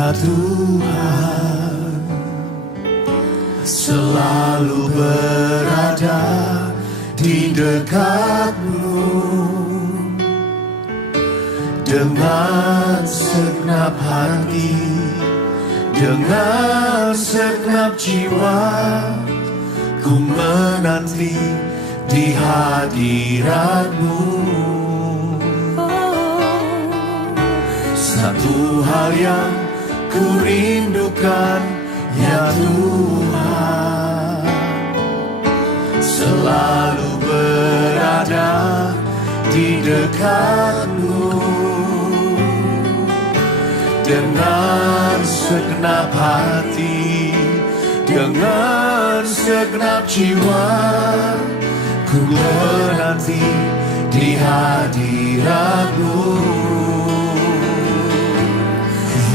Ya Tuhan, selalu berada di dekat-Mu dengan segenap hati, dengan segenap jiwa. Ku menanti di hadirat-Mu. Satu hal yang ku rindukan, ya Tuhan, selalu berada di dekat-Mu dengan segenap hati, dengan segenap jiwa. Ku menanti di hadirat-Mu.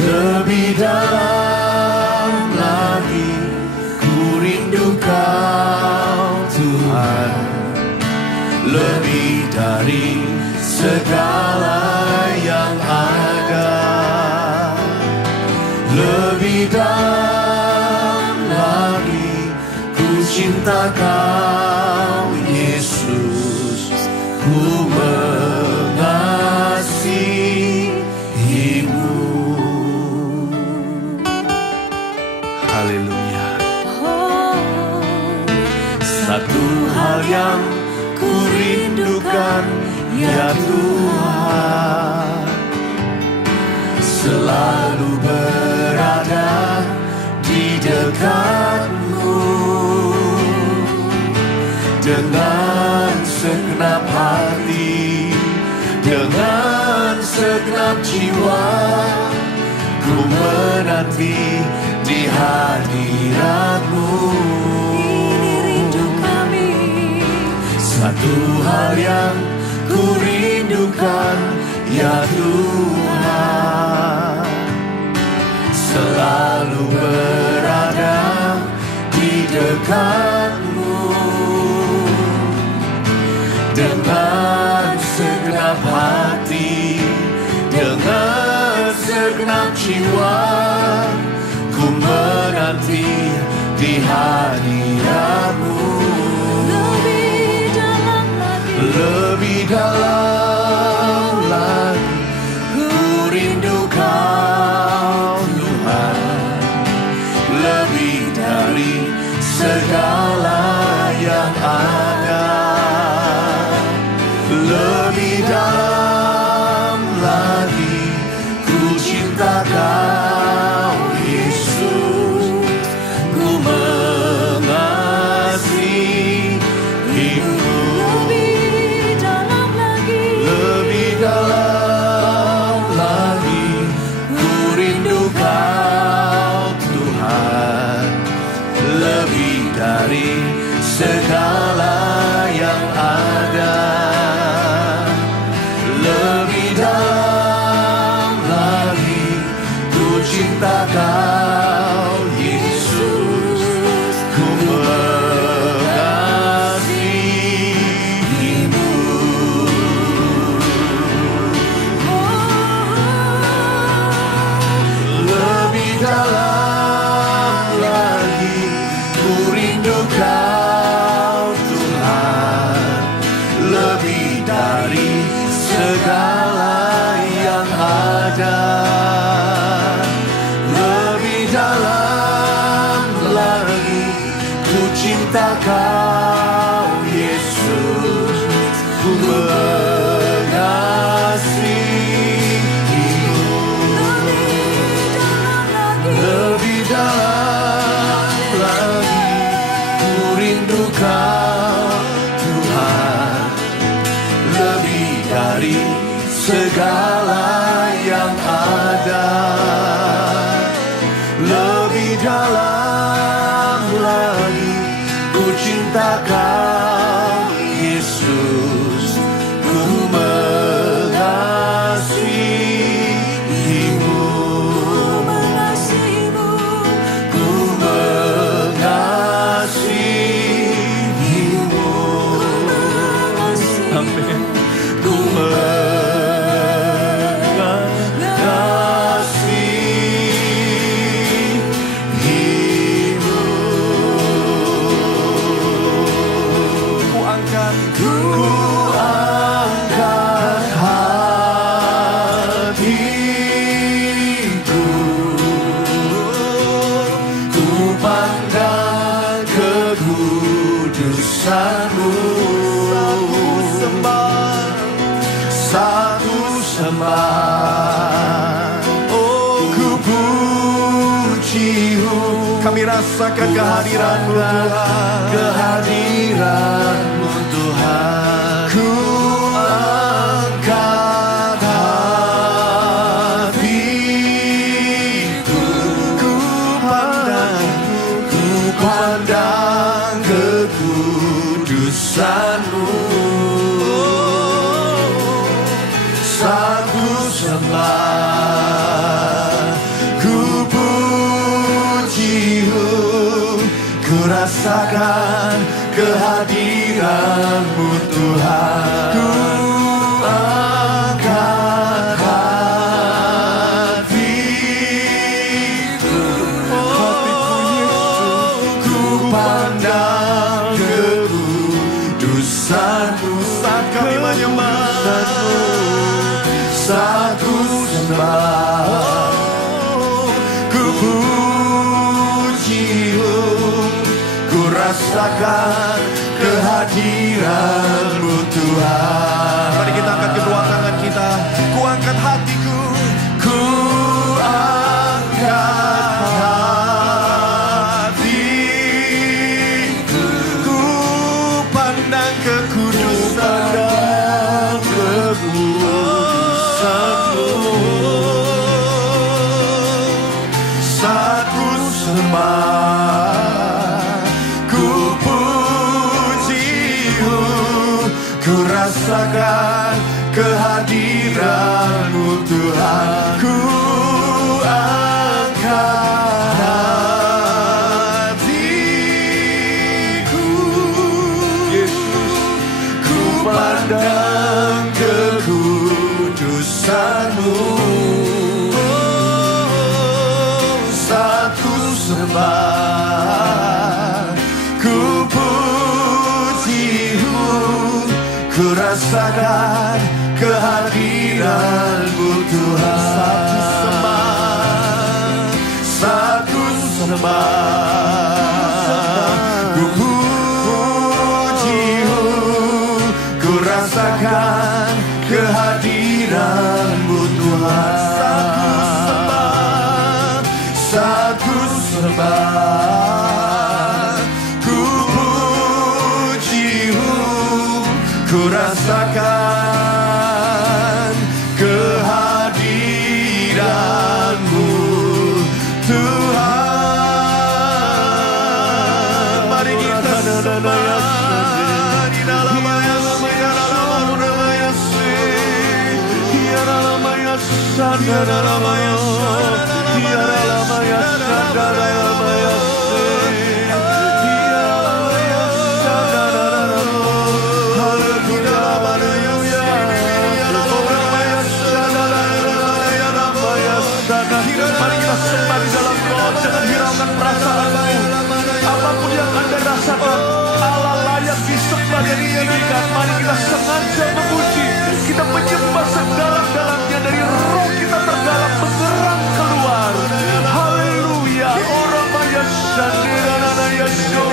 Lebih dalam lagi ku rindu Kau Tuhan, lebih dari segala yang ada. Lebih dalam lagi ku cinta Kau Yesus, ku mengasihi-Mu. Haleluya. Satu hal yang ku rindukan, ya Tuhan, selalu berada di dekat-Mu dengan segenap hati, dengan segenap jiwa. Ku menanti di hadirat-Mu. Ini rindu kami. Satu hal yang ku rindukan, ya Tuhan, selalu berada di dekat-Mu dengan segenap hati, dengan segenap jiwa. Ku menanti di hadirat-Mu. Lebih dalam lagi, lebih dalam lagi ku rindu Kau Tuhan, lebih dari segala yang ada. Lebih dalam lagi ku cinta Kau Yesus, ku mengasihi-Mu. lebih dalam lagi, Lebih dalam lagi ku rindu Kau Tuhan, lebih dari segala yang ada. Lebih dalam lagi ku cinta Kau Yesus, ku mengasihi-Mu. Lebih dalam lagi ku rindu Kau Tuhan, lebih dari segala yang ada. Lebih dalam lagi ku cinta Kau Yesus, ku mengasihi-Mu. Lebih dalam lagi ku rindu Kau Tuhan, lebih dari segala yang ada. Lebih dalam lagi ku cinta Kau Yesus, ku mengasihi-Mu. Ku mengasihi-Mu. Amin. Ku mengasihi satu sembah. Oh, ku puji-Mu, kami rasakan kehadiran-Mu Tuhan, kehadiran-Mu Tuhan. Ku angkat hatiku, ku pandang kekudusan-Mu. Satu sembah, ku puji-Mu, ku rasakan kehadiran-Mu Tuhan. Ku angkat hatiku, ku pandang kekudusan-Mu. Saat kami menyembah-Mu, satu sembah, ku puji-Mu, ku rasakan kehadiran-Mu Tuhan. Mari kita angkat kedua tangan kita. Ku angkat hatiku, ku angkat hatiku, ku pandang kekudusan-Mu. Satu sembah, ku puji-Mu, ku rasakan kehadiran-Mu Tuhan. Ku angkat hatiku, Yesus, ku pandang kekudusan-Mu. Satu sembah, ku puji-Mu, ku rasakan kehadiran-Mu Tuhan. Satu sembah, satu sembah, ku puji-Mu, ku rasakan kehadiran-Mu Tuhan. Satu sembah, ku puji-Mu, ku rasakan kehadiran-Mu Tuhan. Mari kita sembah di dalam mari kita sembah di dalam roh, jangan hiraukan perasaanmu. Apapun yang Anda rasakan, Allah layak disembah dan ditinggikan. Mari kita sengaja memuji, kita menyembah sedalam-dalamnya dari roh kita terdalam bergerak keluar. Haleluya. Orang maya shandirana yasho,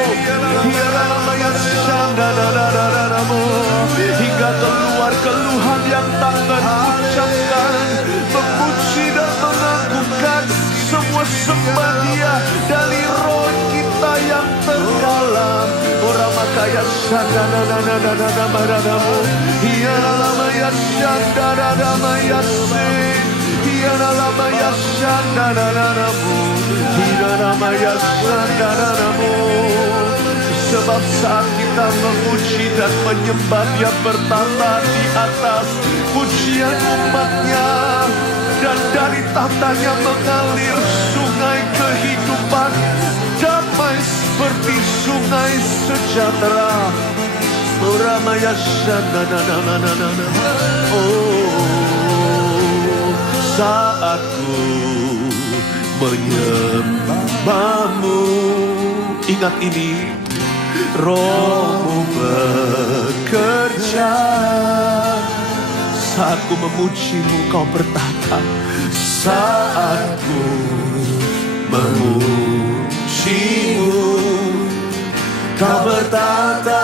hirana maya shandararararamu, hingga keluar keluhan yang tak terucapkan, memuji dan mengagungkan semua sembah Dia dari roh kita yang terdalam. Orang makaya shandararararamu, hirana maya shandarararamu, hirana maya shandarararamu, hirana maya shandarararamu. Sebab saat kita memuji dan menyembah, Dia bertata di atas pujian umatnya, dan dari tahtanya mengalir sungai kehidupan, damai seperti sungai sejahtera. Ramaya shandananananana. Oh, saat ku menyembah-Mu, ingat ini, Roh-Mu bekerja. Saat ku memuji-Mu, Kau bertata. Saat ku memuji-Mu, Kau bertata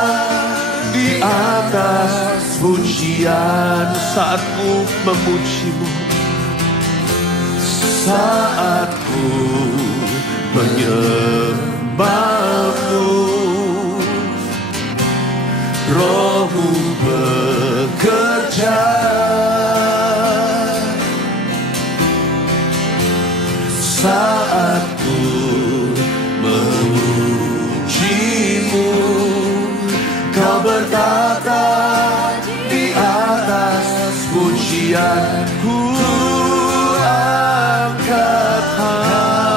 di atas pujian saat ku memujimu, saat ku menyembahmu. Rohmu bekerja saat ku memujimu. Kau bertata di atas pujian, ku angkat hatiku,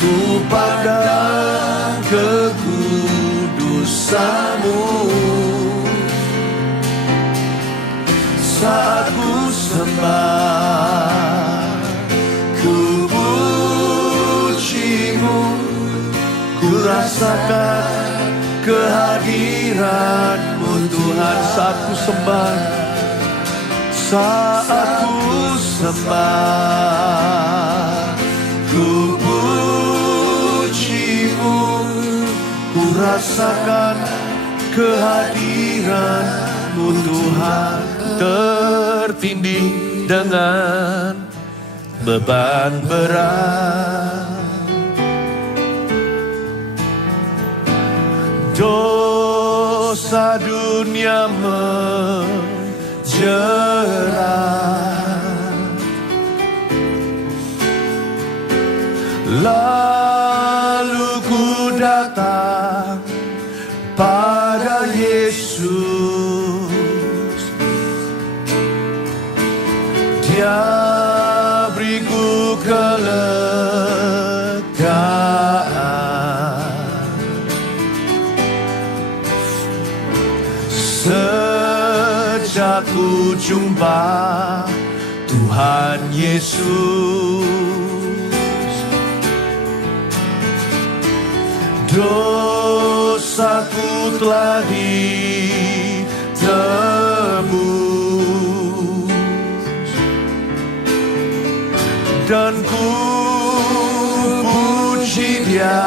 ku pandang kekudusanmu. Saat ku sembah, ku pujimu, ku rasakan kehadiran-Mu Tuhan. Saat ku sembah, saat ku sembah, ku pujimu, ku rasakan kehadiran-Mu Tuhan. Tertindih dengan beban berat, dosa dunia menjerat, lalu ku datang pada Yesus. Dia beriku kelegaan, sejak ku jumpa Tuhan Yesus. Dosaku telah ditebus, dan ku puji Dia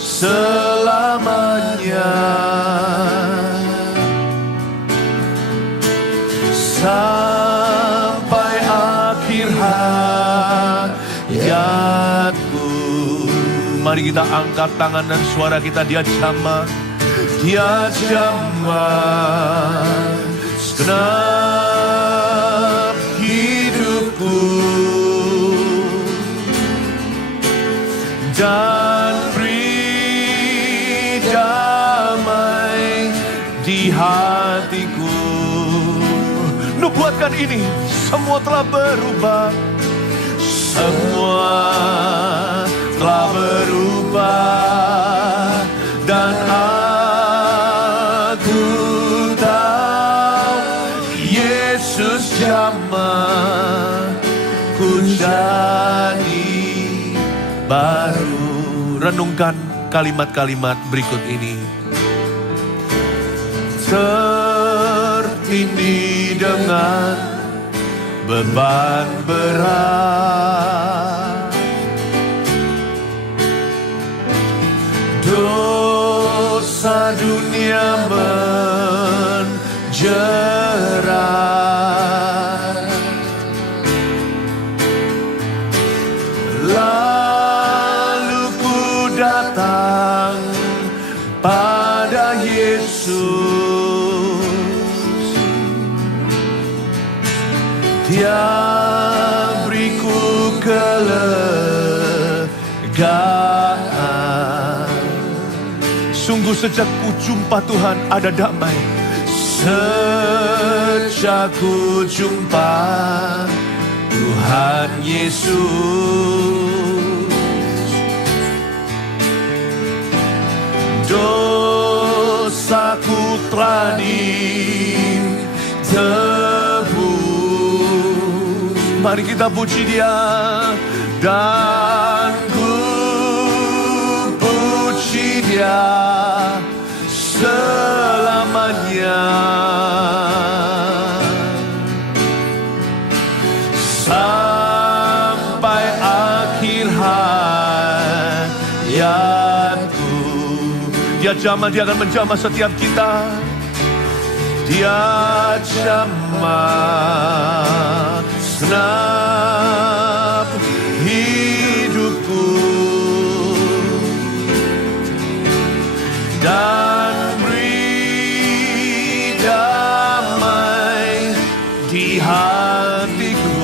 selamanya, sampai akhir hayatku. Mari kita angkat tangan dan suara kita. Dia jamah, Dia jamah segenap hidupku, dan beri damai di hatiku. Nubuatkan ini, semua telah berubah, semua telah berubah, dan aku tahu Yesus jamah ku jadi baru. Renungkan kalimat-kalimat berikut ini. Tertindih dengan beban berat, dosa dunia menjerat, lalu ku datang pada Yesus. Dia beriku kelegaan. Sungguh sejak ku jumpa Tuhan ada damai. Sejak ku jumpa Tuhan Yesus, dosaku telah ditebus. Mari kita puji Dia, dan ku puji Dia selamanya, sampai akhir hayat. Dia jamah, dia akan menjamah setiap kita. Dia jamah segenap hidupku dan beri damai di hatiku.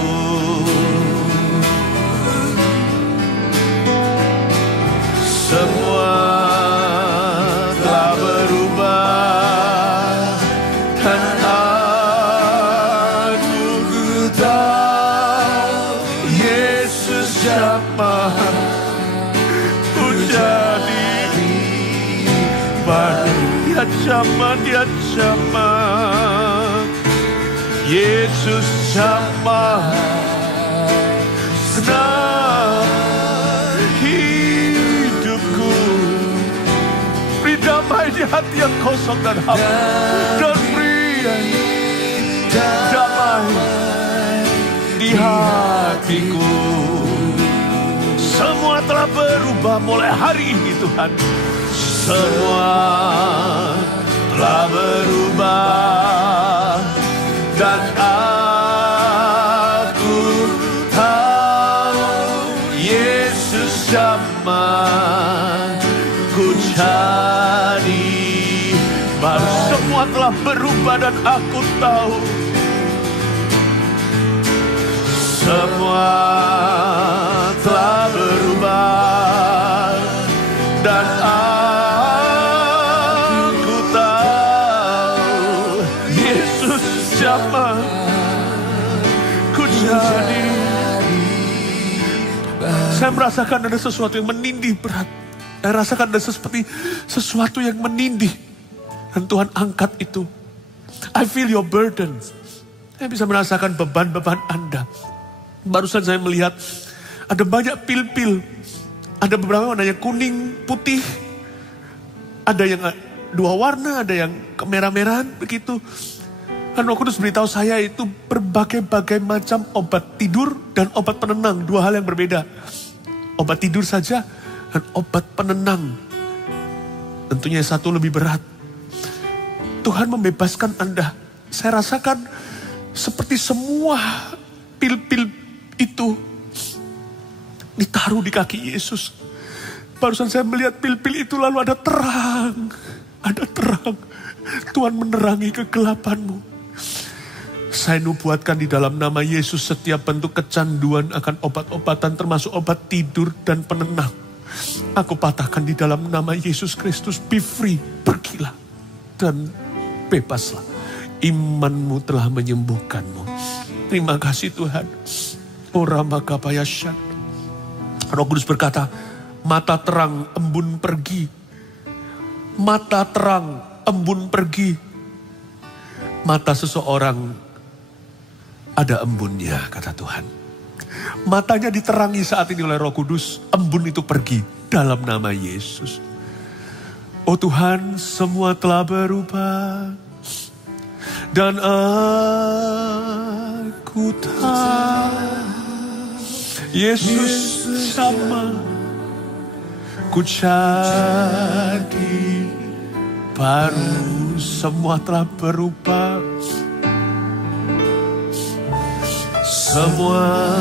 Semua telah berubah dan aku tahu Yesus jamah, ku jadi baru. Dia jamah, dia jamah. Yesus jamah segenap hidupku. Beri damai di hati yang kosong dan hampa, dan beri damai di hatiku. Semua telah berubah mulai hari ini Tuhan. Semua telah berubah dan aku tahu Yesus jamah, ku jadi baru. Semua telah berubah dan aku tahu semua telah berubah dan aku tahu Yesus jamah, ku jadi. Saya merasakan ada sesuatu yang menindih berat. Saya rasakan ada seperti sesuatu yang menindih. Dan Tuhan angkat itu. I feel your burden. Saya bisa merasakan beban-beban Anda. Barusan saya melihat ada banyak pil-pil. Ada beberapa warnanya kuning, putih. Ada yang dua warna, ada yang kemerah-merahan begitu. Dan Roh Kudus beritahu saya itu berbagai-bagai macam obat tidur dan obat penenang. Dua hal yang berbeda. Obat tidur saja dan obat penenang. Tentunya satu lebih berat. Tuhan membebaskan Anda. Saya rasakan seperti semua pil-pil itu ditaruh di kaki Yesus. Barusan saya melihat pil-pil itu lalu ada terang. Ada terang. Tuhan menerangi kegelapanmu. Saya nubuatkan di dalam nama Yesus setiap bentuk kecanduan akan obat-obatan termasuk obat tidur dan penenang. Aku patahkan di dalam nama Yesus Kristus. Be free, pergilah dan bebaslah. Imanmu telah menyembuhkanmu. Terima kasih Tuhan. Oramakapayasyan. Roh Kudus berkata, mata terang embun pergi. Mata terang embun pergi. Mata seseorang ada embunnya, kata Tuhan. Matanya diterangi saat ini oleh Roh Kudus. Embun itu pergi dalam nama Yesus. Oh Tuhan, semua telah berubah. Dan aku tahu Yesus sama. Ku jadi baru. Semua telah berubah. Semua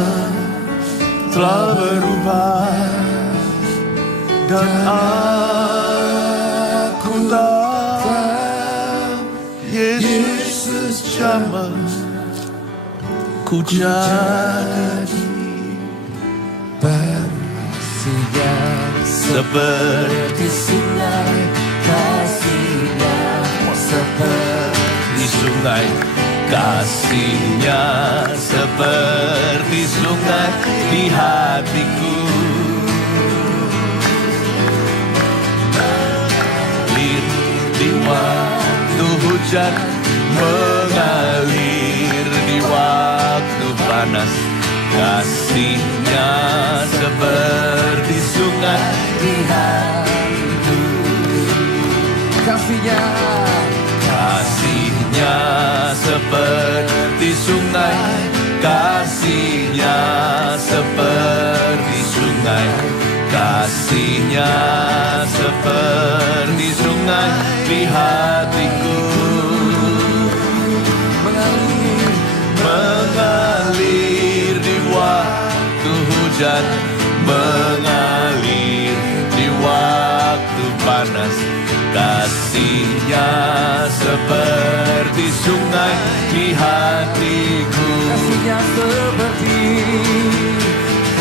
telah berubah dan aku tahu Yesus jamah, ku jadi baru seperti sungai, kasih-Nya seperti sungai. Kasih-Nya seperti sungai di hatiku. Di waktu hujan mengalir, di waktu panas. Kasih-Nya seperti sungai di hatiku. Kasih-Nya seperti sungai, kasih-Nya seperti sungai, kasih-Nya seperti sungai. sungai di hatiku. Mengalir di waktu hujan, mengalir di waktu panas. Kasih-Nya seperti sungai di hatiku.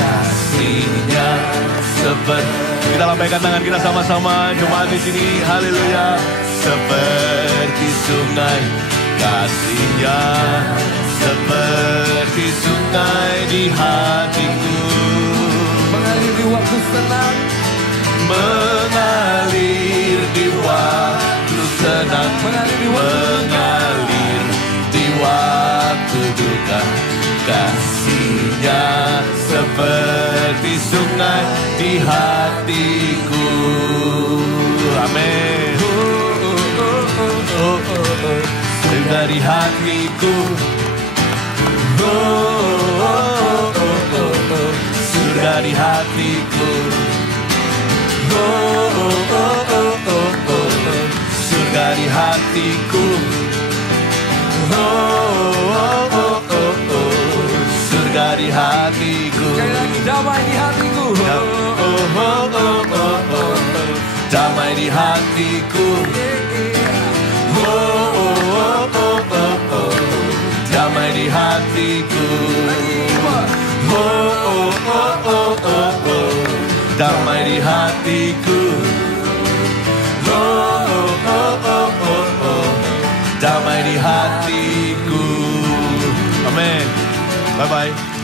Kasih-Nya seperti. Kita lambaikan tangan kita sama-sama, jemaat di sini. Haleluya. Seperti sungai, kasih-Nya seperti sungai di hatiku. Mengalir di waktu senang, mengalir di waktu senang, mengalir di waktu duka. Kasih-Nya seperti sungai di hatiku. Amin. Surga di hatiku. Surga di hatiku. Surga di hatiku. Surga di hatiku. sekali lagi damai di hatiku. Damai di hatiku. Damai di hatiku. Damai di hatiku. Damai di hatiku. Amin. Bye-bye.